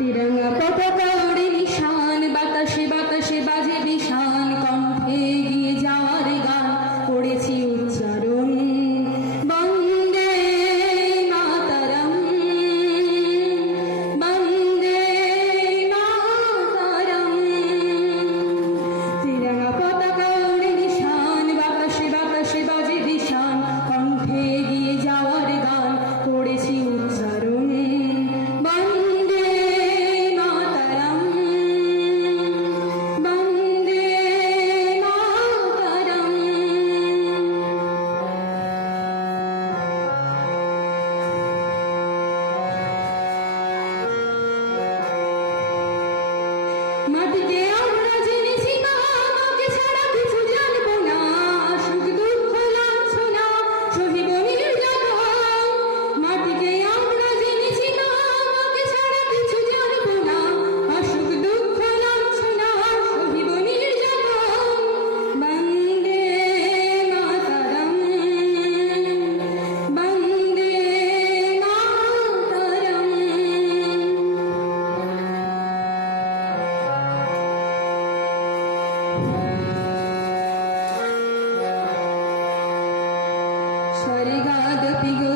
তিরঙ্গা পতাকা উড়ে নিশান বাতাসে বাতাসে বাজে বিশাল Abigail மறிகாத பியோ